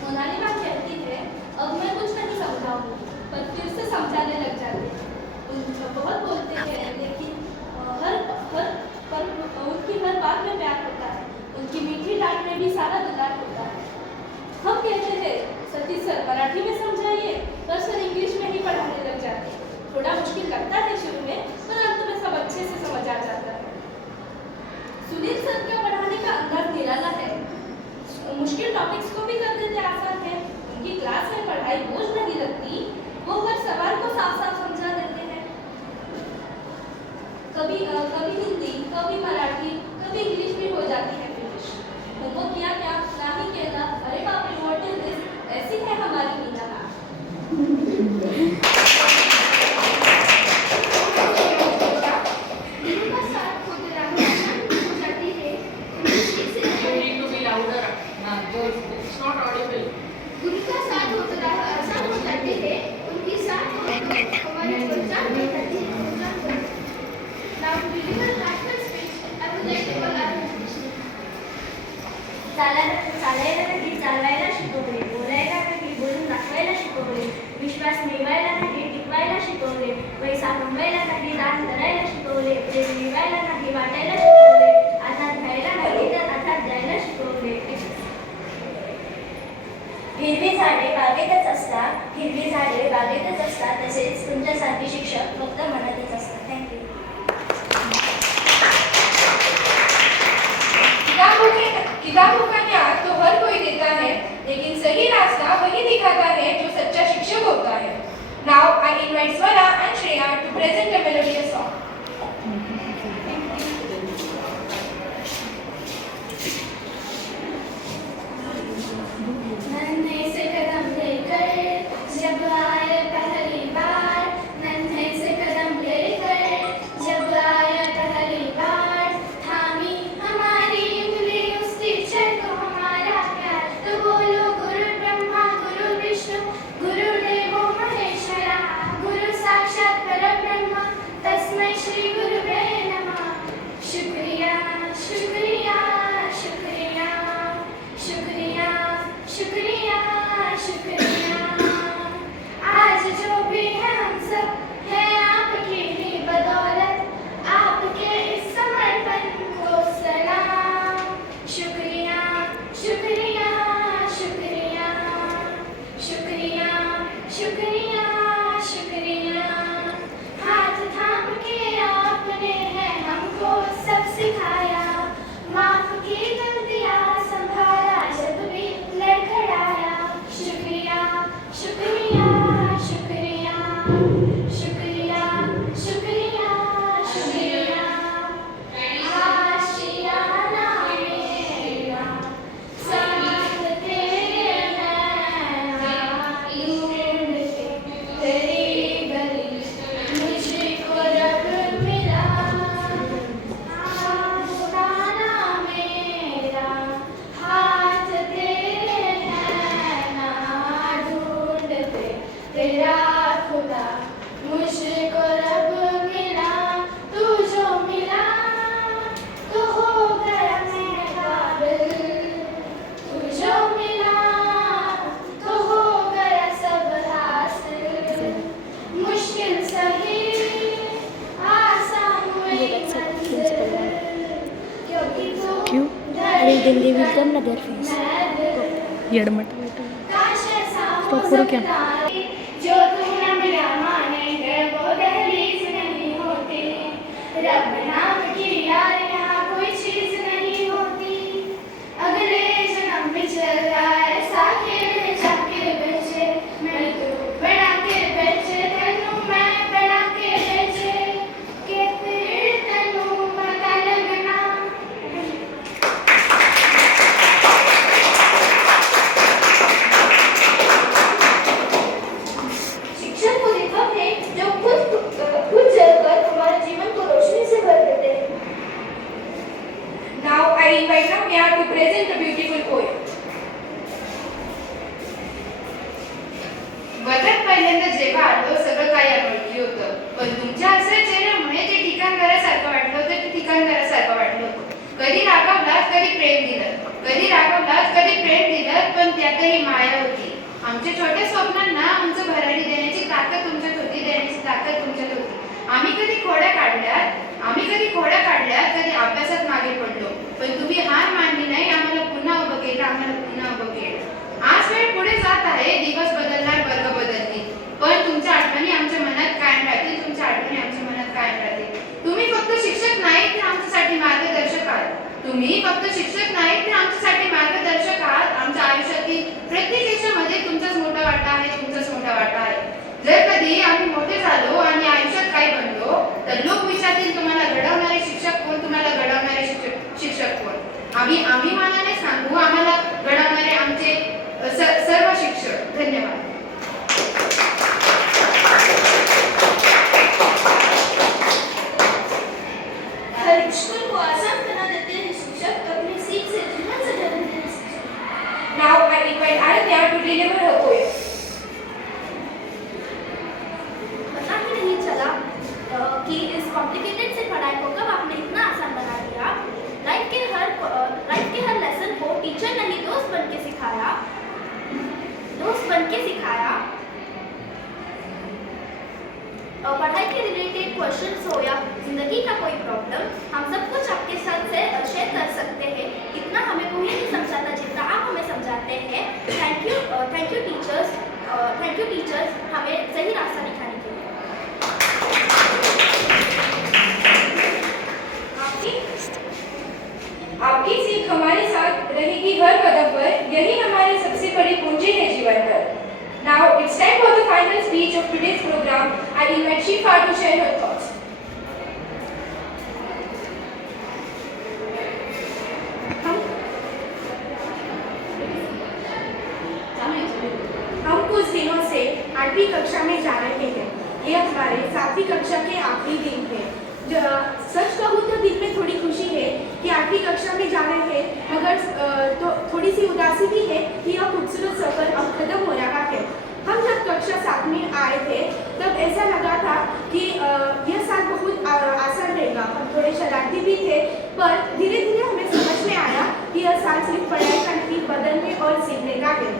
मोनाली मैम कहती है, अब मैं कुछ नहीं समझाऊंगी, पर फिर से समझाने लग जाते हैं। बहुत बोलते हैं, लेकिन हर हर पर उनकी हर बात में प्यार होता है। उनकी मीठी डांट में भी सारा दुलार होता है। हम कहते हैं, सतीश सर मराठी में समझाइए, पर सर इंग्लिश में ही पढ़ाने लग जाते हैं। थोड़ा मुश्किल लगता है शुरू में, पर अंत में सब अच्छे से समझ आ जाता है। सुनील सर का पढ़ाने का अंदाज निराला है। मुश्किल टॉपिक्स को भी कर देते आसान है। उनकी क्लास में पढ़ाई बोझ नहीं लगती, वो हर सवाल को साफ साफ समझा देते हैं। कभी हिंदी, कभी मराठी, कभी इंग्लिश भी हो जाती है फिनिश। होमवर्क किया क्या? नहीं कहना, अरे बाप रे व्हाट इज दिस, ऐसी है हमारी मीना मैम। चालायला नाही, चालवायला शिकवले. बोलायला नाही, बोलून दाखवायला शिकवले. विश्वास मिळवायला नाही, टिकवायला शिकवले. पैसा कमवायला नाही, दान करायला शिकवले. प्रेम मिळवायला नाही, वाटायला शिकवले. आधार घ्यायला नाही, तर आधार द्यायला शिकवले. हिरवी झाडे बागेतच असतात, हिरवी झाडे बागेतच असतात. तसेच तुमच्यासारखे शिक्षक फक्त मनातच असतात. थँक्यू. किताबों का ज्ञान तो हर कोई देता है, लेकिन सही रास्ता वही दिखाता है जो सच्चा शिक्षक होता है. Now I invite Swara and Shreya to present a melodious song. नन्हे से कदम लेकर जब आए पहली बार, नन्हे से कदम लेकर जब आए पहली बार, थामी हमारी उंगली उस टीचर को हमारा प्यार. तो बोलो गुरु ब्रह्मा गुरु विष्णु गुरुदेवो महेश्वरा, गुरु साक्षात परब्रह्म तस्मै श्री गुरुवे नमः. शुक्रिया शुक्रिया शुक्रिया शुक्रिया शुक्रिया शुक्रिया. आज जो भी है हम सब है आपकी ही बदौलत, आपके इस समर्पण को सलाम. शुक्रिया शुक्रिया शुक्रिया शुक्रिया शुक्रिया शुक्रिया. हाथ थाम के आपने है हमको सब सिखाया, माफ की गलतियां संभाला जब भी लड़खड़ाया. शुक्रिया शुक्रिया शुक्रिया शुक्रिया शुक्रिया शुक्रिया. आशियाना मेरा साथ तेरे नैना ढूंढते तेरी गली मुझको रब मिला. आशियाना मेरा हाथ तेरे नैना ढूंढते तेरा खुदा मुझको रब मिला. तू जो मिला तो हो गया मैं काबिल, तू जो मिला तो हो गया सब हासिल. मुश्किल सही आसान हुई मंजिल, क्योंकि तू क्यों? अरे then they will turn their face. येडमट काश ऐसा हो Stop करो क्या? सकता है. जो तू न मिला माने गए वो दहलीज नहीं होती. रब नाम की यार यहाँ कोई चीज नहीं होती. अगले जन्म में चल रहा ऐसा खेल जाके बेचे, मैं तू बना के बेचे तेनू मैं बना के बेचे, के फिर तेनू पता लगना. शिक्षक वो दीपक है जो खुद जलकर हमारे जीवन को रोशनी से भर देते हैं. Now I invite Ramya to present a beautiful poem. वर्गात पहिल्यांदा जेव्हा आलो सगळं काही अनोळखी होतं, पण तुमच्या हसऱ्या चेहऱ्यामुळे ते ठिकाणदारासारखं वाटलं होतं की ठिकाणदारासारखं वाटलं होतं. कधी रागावलात कधी प्रेम दिलं, कधी रागावलात कधी आमच्या छोट्या स्वप्नांना उंच भरारी देण्याची ताकद तुमच्यात होती, देण्याची ताकद तुमच्यात होती. आम्ही कधी खोड्या काढल्यात, कधी अभ्यासात मागे पडलो, पण तुम्ही हार मानली नाही, आम्हाला पुन्हा उभं केलं. आज वेळ पुढे जात आहे, दिवस बदलणार, वर्ग बदलतील, पण तुमच्या आठवणी आमच्या मनात कायम राहतील. तुम्ही फक्त शिक्षक नाही तर आमच्यासाठी मार्गदर्शक आहात. आमच्या आयुष्यातील प्रत्येक यशामध्ये तुमचाच मोठा वाटा आहे. जर कधी आम्ही मोठे झालो आणि आयुष्यात काय बनलो तर लोक विचारतील तुम्हाला घडवणारे शिक्षक कोण. आम्ही अभिमानाने सांगू, आम्हाला घडवणारे आमचे सर्व शिक्षक. धन्यवाद. हर मुश्किल को आसान बना देते हैं शिक्षक, अपनी सीख से जीवन सजाने देते हैं शिक्षक. Now I invite Aradhya to deliver her poem. पता ही नहीं चला कि इस कॉम्प्लिकेटेड से पढ़ाई को कब आपने इतना आसान बना दिया. लाइफ के हर लेसन को टीचर ने ही दोस्त बन के सिखाया. पढ़ाई के रिलेटेड क्वेश्चंस हो या जिंदगी का कोई प्रॉब्लम, हम सब कुछ आपके साथ से शेयर कर सकते हैं. इतना हमें कोई नहीं समझाता जितना आप हमें समझाते हैं. थैंक यू टीचर्स, हमें सही रास्ता दिखाने के लिए. आपकी सीख हमारे साथ रहेगी हर कदम पर, यही हमारी सबसे बड़ी पूंजी है जीवन पर. Now it's time for the final speech of today's program. I invite Shifa to share her thoughts. हम कुछ दिनों से 8वीं कक्षा में जा रहे हैं. ये हमारे 7वीं कक्षा के आखिरी दिन है. सच कहूँ तो दिल में थोड़ी खुशी है कि 8वीं कक्षा में जा रहे हैं, मगर तो थोड़ी सी उदासी भी है कि यह खूबसूरत सफर अब खत्म हो रहा है. हम जब कक्षा 7 में आए थे तब ऐसा लगा था कि यह साल बहुत आसान रहेगा. हम थोड़े शरारती भी थे, पर धीरे धीरे हमें समझ में आया कि यह साल सिर्फ पढ़ाई का नहीं, बदलने और सीखने का है.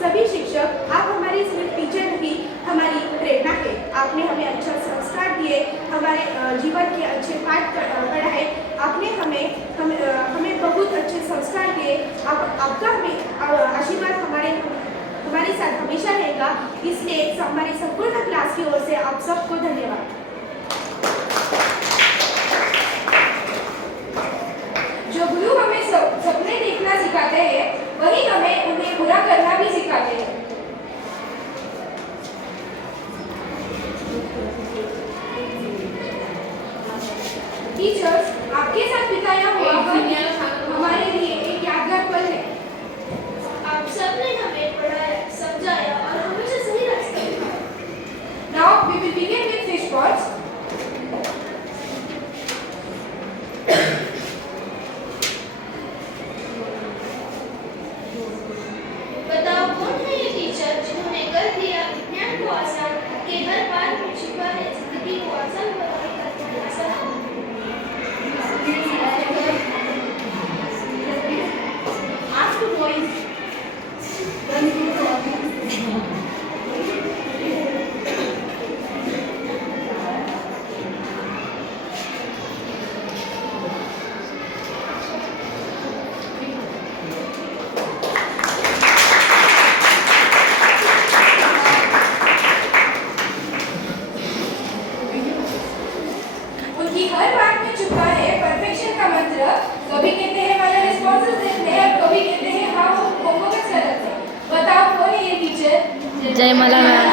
सभी शिक्षक, आप हमारी सिर्फ टीचर नहीं, हमारी प्रेरणा है. आपने हमें अच्छा संस्कार दिए, हमारे जीवन के अच्छे पाठ पढ़ाए. आपने हमें बहुत अच्छे संस्कार दिए. आपका आशीर्वाद हमारे साथ हमेशा रहेगा. इसलिए हमारी संपूर्ण क्लास की ओर से आप सबको धन्यवाद. जो गुरु हमें सपने देखना सिखाते हैं, वही हमें उन्हें पूरा करना भी सिखाते हैं. टीचर्स, आपके साथ बिताया हुआ हमारे लिए एक यादगार पल है. आप सबने हमें पढ़ाया, समझाया और हमेशा सही रास्ता दिखाया. Now we will begin with fish pots. बताओ कौन है ये टीचर जिन्होंने कर दिया विज्ञान को आसान, कि हर बार में छिपा है जिंदगी को आसान बनाने का प्रयास. Ask the boys. उनकी हर बात में छुपा है परफेक्शन का मंत्र. कभी कहते हैं वाला रिस्पॉन्सेस देते हैं, कभी कहते हैं हाँ वो होमवर्क करते हैं. बताओ कौन है ये टीचर? जयमाला मैम.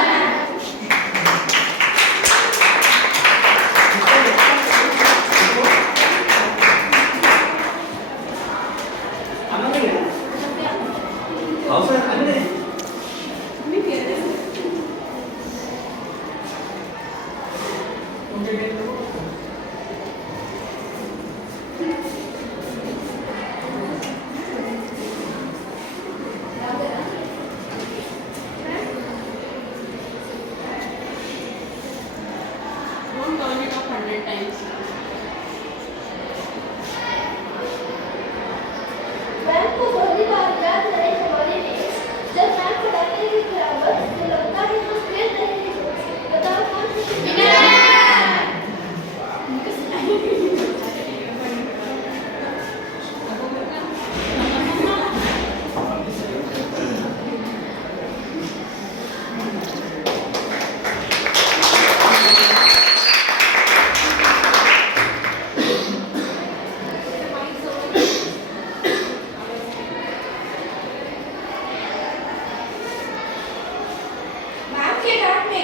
मैम को पहली बार याद है हमारे डेज जब मैम पढ़ाते ही थे.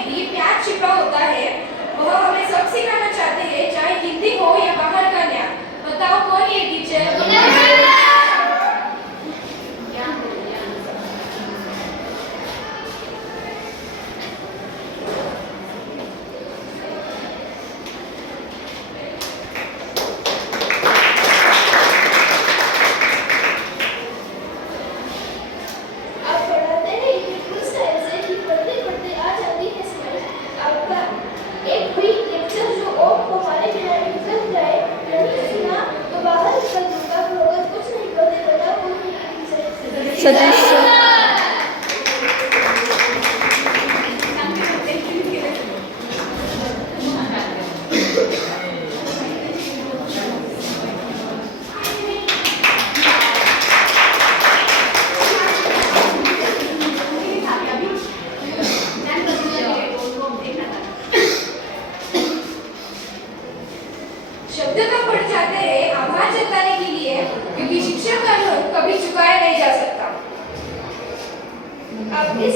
में भी प्यार छिपा होता है। वह हमें सब सिखाना चाहते हैं, चाहे हिंदी हो या बाहर का ज्ञान। बताओ कौन ये टीचर? आप पढ़ाते हैं बिल्कुल स्टाइल से कि पढ़ते पढ़ते आ जाती है स्माइल। आपका एक भी लेक्चर जो ओप को हमारे बिना निकल जाए नहीं सुना तो बाहर निकल दूंगा। अगर कुछ नहीं करते बताओ कौन है टीचर? सदस्य शब्द कम पड़ जाते हैं आभार जताने के लिए, क्योंकि शिक्षक का ऋण कभी चुकाया नहीं जा सकता। आपने